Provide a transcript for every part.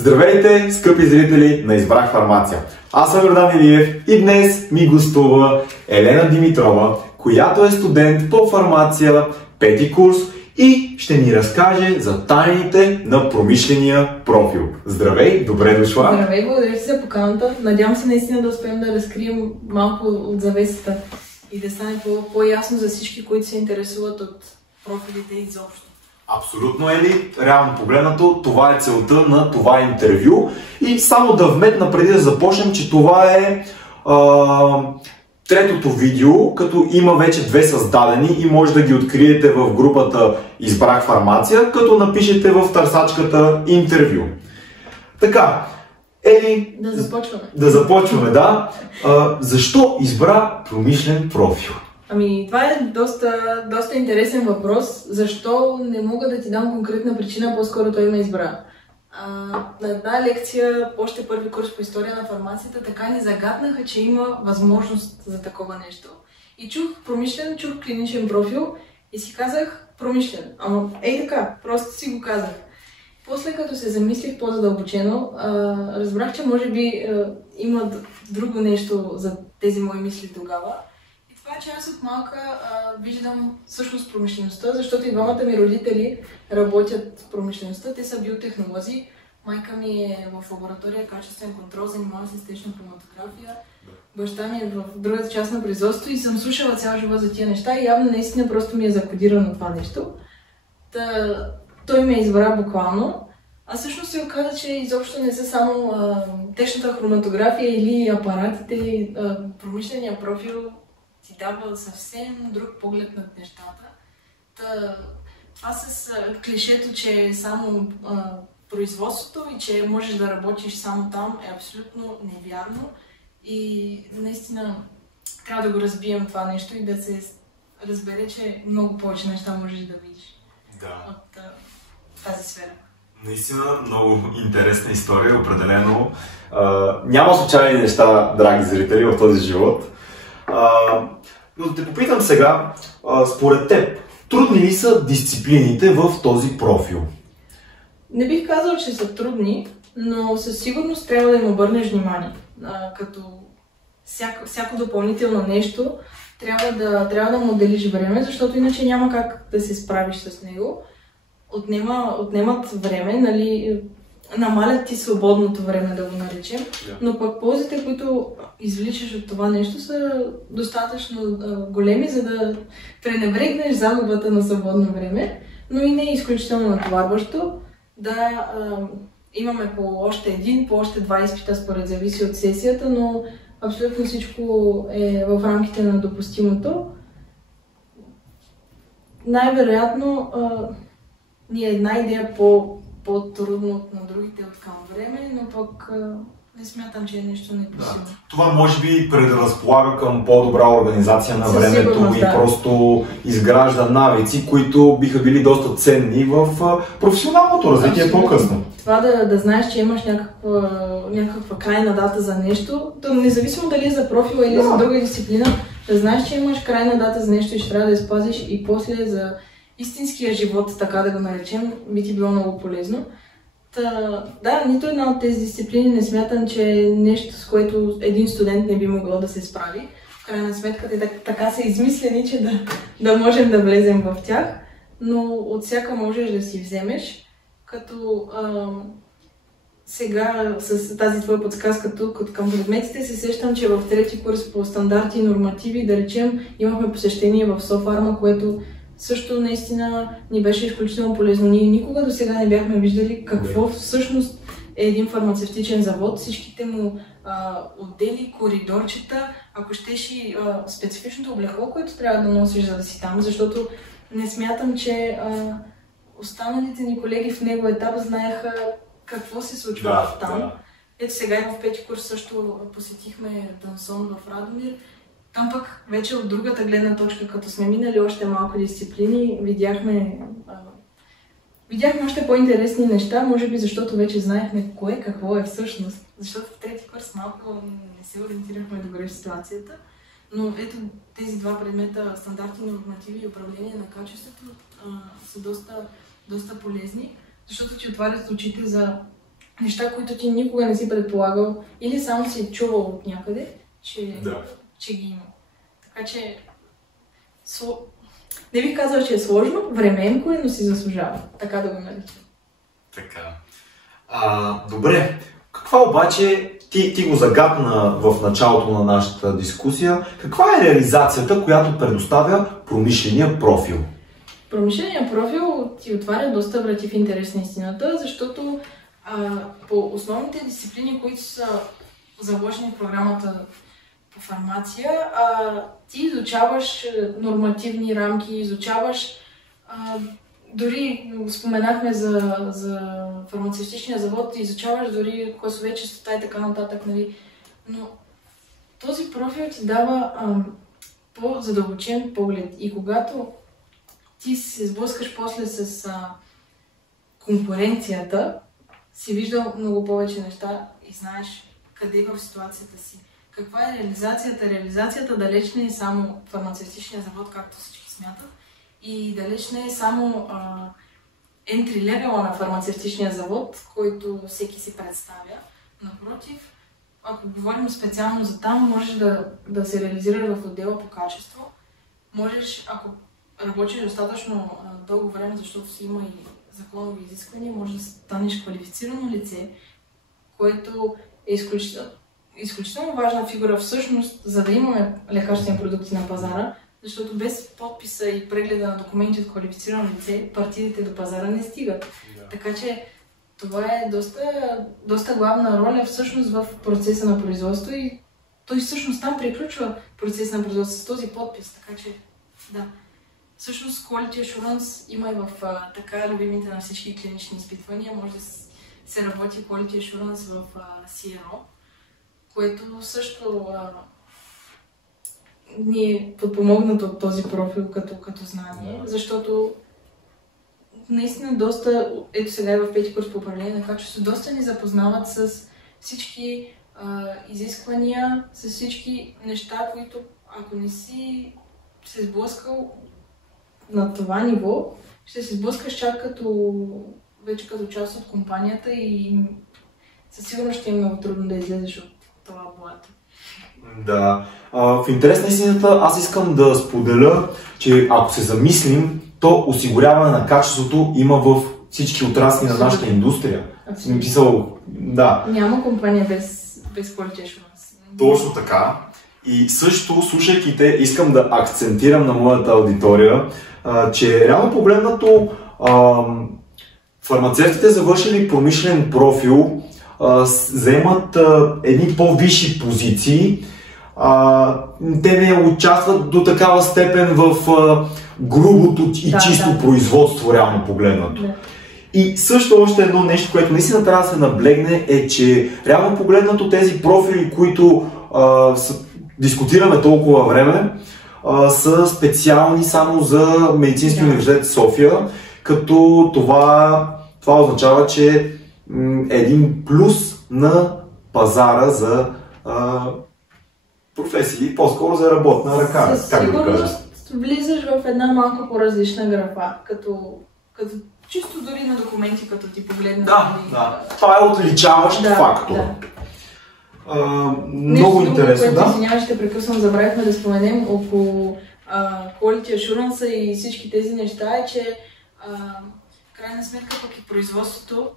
Здравейте, скъпи зрители на Избрах фармация! Аз съм Йордан Илиев и днес ми гостува Елена Димитрова, която е студент по фармация, 5-ти курс и ще ни разкаже за тайните на промишления профил. Здравей, добре дошла! Здравей, благодаря ти за поканата. Надявам се наистина да успеем да разкрием малко от завесата и да стане по-ясно за всички, които се интересуват от профилите изобщо. Абсолютно, Ели. Реално погледнато, това е целта на това интервю. И само да вметна преди да започнем, че това е третото видео, като има вече две създадени и може да ги откриете в групата Избрах фармация, като напишете в търсачката интервю. Така, Ели... Да започваме, да. Защо избра промишлен профил? Ами, това е доста интересен въпрос. Защо не мога да ти дам конкретна причина, по-скоро той ме избра. На една лекция, още първи курс по история на фармацията, така ни загаднаха, че има възможност за такова нещо. И чух промишлен, чух клиничен профил и си казах промишлен. Ама така, просто си го казах. После като се замислих по-задълбочено, разбрах, че може би има друго нещо за тези мои мисли тогава. Това, че аз от малка виждам всъщност промишлеността, защото и двамата ми родители работят в промишлеността, те са биотехнолози. Майка ми е в лаборатория качествен контрол, занимава се с течна хроматография. Баща ми е в другата част на производство и съм слушала цял живот за тия неща и явно наистина просто ми е закодирано това нещо. Той ме избра буквално. А всъщност се оказа, че изобщо не са само течната хроматография или апаратите, промишления профил ти дава съвсем друг поглед над нещата. Това с клишето, че е само производството и че можеш да работиш само там е абсолютно невярно. И наистина трябва да го разбием това нещо и да се разбере, че много повече неща можеш да видиш от тази сфера. Наистина много интересна история, определено. Няма случайни неща, драги зрители, в този живот. Но да те попитам сега, според теб, трудни ли са дисциплините в този профил? Не бих казал, че са трудни, но със сигурност трябва да им обърнеш внимание. Като всяко допълнително нещо трябва да му отделиш време, защото иначе няма как да се справиш с него. Отнемат време, нали, намалят ти свободното време, да го наречем, но пък ползите, които извличаш от това нещо, са достатъчно големи, за да пренебрегнеш загубата на свободно време, но и не е изключително натоварващо. Да, имаме по още един, по още 2 изпита, според зависи от сесията, но абсолютно всичко е в рамките на допустимото. Най-вероятно ни е една идея по-трудно на другите от към време, но пък не смятам, че е нещо непосилно. Да. Това може би предразполага към по-добра организация на времето и просто изгражда навици, които биха били доста ценни в професионалното развитие по-късно. Това да знаеш, че имаш някаква крайна дата за нещо, независимо дали е за профила или за друга дисциплина, да знаеш, че имаш крайна дата за нещо и ще трябва да я спазиш и после за истинския живот, така да го наречем, би ти било много полезно. Да, нито една от тези дисциплини не смятам, че е нещо, с което един студент не би могъл да се справи. В крайна сметка те така са измислени, че да можем да влезем в тях, но от всяка можеш да си вземеш, като сега с тази твоя подсказка тук към предметите се сещам, че в трети курс по стандарти и нормативи, да речем, имахме посещение в Софарма, което също наистина ни беше изключително полезно. Ние никога до сега не бяхме виждали какво всъщност е един фармацевтичен завод. Всичките му отдели, коридорчета, ако щеш и специфичното облекло, което трябва да носиш, за да си там, защото не смятам, че останалите ни колеги в него етап знаеха какво се случва там. Да. Ето сега и в 5-ти курс също посетихме Дансон в Радомир. Там пък вече от другата гледна точка, като сме минали още малко дисциплини, видяхме още по-интересни неща, може би защото вече знаехме кое какво е всъщност. Защото в трети курс малко не се ориентирахме добре в ситуацията. Но ето тези два предмета, стандарти, нормативи и управление на качеството, са доста полезни, защото ти отварят очите за неща, които ти никога не си предполагал или само си чувал от някъде, че ги има. Така че не бих казала, че е сложно, временко е, но си заслужава. Така да го наричам. Така. Добре. Каква обаче, ти го загадна в началото на нашата дискусия, каква е реализацията, която предоставя промишления профил? Промишления профил ти отваря доста врати в интерес на истината, защото по основните дисциплини, които са заложени в програмата по фармация, ти изучаваш нормативни рамки, изучаваш дори споменахме за фармацевтичния завод, изучаваш дори класове, честота и така нататък, нали? Но този профил ти дава по-задълбочен поглед и когато ти се сблъскаш после с конкуренцията, си виждал много повече неща и знаеш къде в ситуацията си. Каква е реализацията? Реализацията далеч не е само фармацевтичния завод, както всички смятат, и далеч не е само entry level на фармацевтичния завод, който всеки си представя. Напротив, ако говорим специално за там, можеш да се реализираш в отдела по качество. Можеш, ако работиш достатъчно дълго време, защото си има и законови изисквания, може да станеш квалифицирано лице, което е изключително важна фигура всъщност, за да имаме лекарствени продукти на пазара, защото без подписа и прегледа на документи от квалифицирано лице, партидите до пазара не стигат. Yeah. Така че това е доста главна роля всъщност в процеса на производство и той всъщност там приключва процеса на производство с този подпис. Така че да. Всъщност Quality Assurance има и в така любимите на всички клинични изпитвания. Може да се работи Quality Assurance в CRO, което също ни е подпомогнато от този профил като знание, защото наистина доста, ето сега е в пети курс по управление на качество, доста ни запознават с всички изисквания, с всички неща, които ако не си се сблъскал на това ниво, ще се сблъскаш чак вече като част от компанията и със сигурност ще е много трудно да излезеш от това блато. Да. В интерес на истината аз искам да споделя, че ако се замислим, то осигуряване на качеството има в всички отрасли на нашата индустрия. Да. Няма компания без Quality Assurance. Точно така. И също, слушайки те, искам да акцентирам на моята аудитория, че реално погледнато фармацевтите, завършили промишлен профил, заемат едни по-висши позиции. Те не участват до такава степен в грубото и чисто производство, реално погледнато. Да. И също още едно нещо, което наистина трябва да се наблегне, е, че реално погледнато тези профили, които дискутираме толкова време, са специални само за Медицински университет София, като това означава, че един плюс на пазара за професии, по-скоро за работна ръка. Със сигурност влизаш в една малко по-различна графа, като чисто дори на документи, като ти погледнеш. Да. Това е отличаващ фактор. Да. Много интересно, да? Извинявай, ще прекъсвам, забравихме да споменем около Quality Assurance и всички тези неща е, че в крайна сметка пък и производството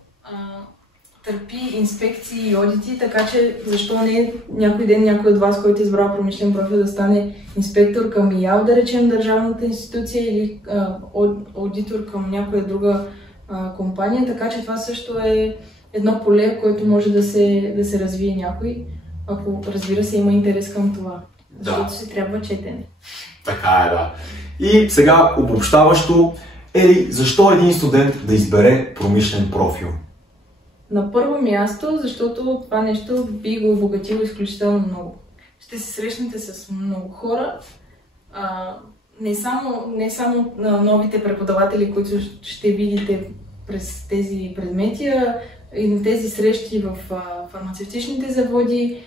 търпи инспекции и одити, така че защо не някой ден някой от вас, който е избрал промишлен профил, да стане инспектор към ИАЛ, да речем държавната институция, или аудитор към някоя друга компания, така че това също е едно поле, което може да се развие някой, ако разбира се има интерес към това, защото си трябва четене. Така е, да. И сега обобщаващо, защо един студент да избере промишлен профил? На първо място, защото това нещо би го обогатило изключително много. Ще се срещнете с много хора, не само на новите преподаватели, които ще видите през тези предмети, и на тези срещи в фармацевтичните заводи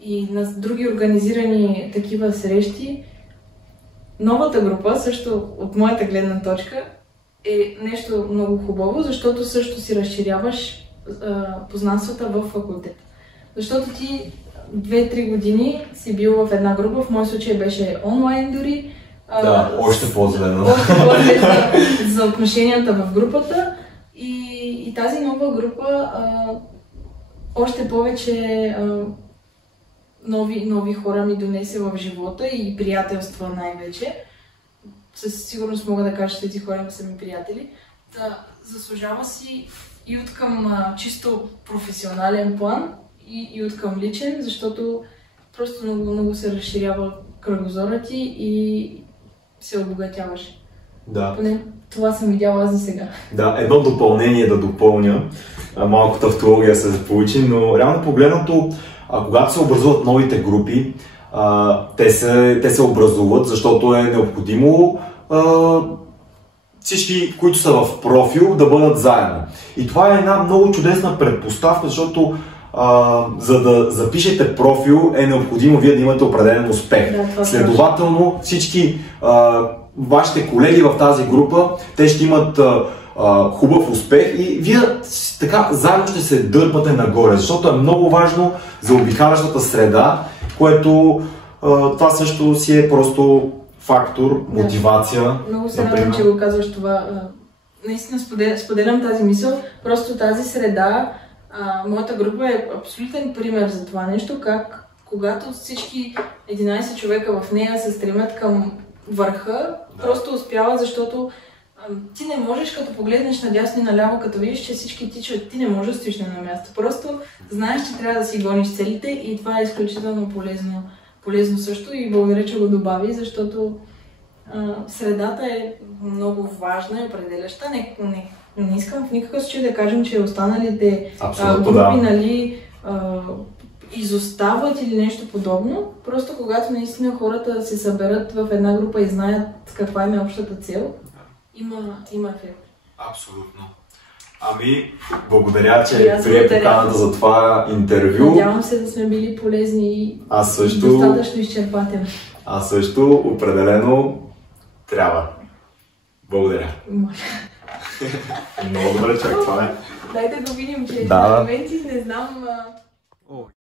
и на други организирани такива срещи. Новата група, също от моята гледна точка, е нещо много хубаво, защото също си разширяваш познанствата в факултет. Защото ти 2-3 години си бил в една група, в моя случай беше онлайн дори. Да, още по-зелено. Още по-зелено за отношенията в групата и тази нова група още повече нови хора ми донесе в живота и приятелства най-вече. Със сигурност мога да кажа, че тези хора са ми приятели. Да, заслужава си и от към чисто професионален план и от към личен, защото просто много се разширява кръгозора ти и се обогатяваш. Да. Поне това съм видяла аз за сега. Да, едно допълнение да допълня. Малко тавтология се получи, но реално погледнато, когато се образуват новите групи, те се образуват, защото е необходимо всички, които са в профил, да бъдат заедно. И това е една много чудесна предпоставка, защото за да запишете профил е необходимо вие да имате определен успех. Да, следователно всички вашите колеги в тази група, те ще имат хубав успех и вие така заедно ще се дърпате нагоре, защото е много важно за обикалящата среда, което това също си е просто фактор, мотивация. Много се радвам, че го казваш това. Наистина споделям тази мисъл. Просто тази среда, моята група е абсолютен пример за това нещо, как когато всички 11 човека в нея се стремят към върха, просто успяват, защото ти не можеш, като погледнеш надясно и наляво, като видиш, че всички тичат, ти не можеш да стоиш на едно място. Просто знаеш, че трябва да си гониш целите и това е изключително полезно също и благодаря, че го добави, защото средата е много важна и определяща. Не искам в никакъв случай да кажем, че останалите групи, нали, изостават или нещо подобно. Просто когато наистина хората се съберат в една група и знаят каква е общата цел, има ефект. Абсолютно. Ами, благодаря, че прие поканата за това интервю. Надявам се да сме били полезни и достатъчно изчерпателни. Аз също определено трябва. Благодаря. Много добре, човек, това е. Дайте да видим, че да. моменти не знам...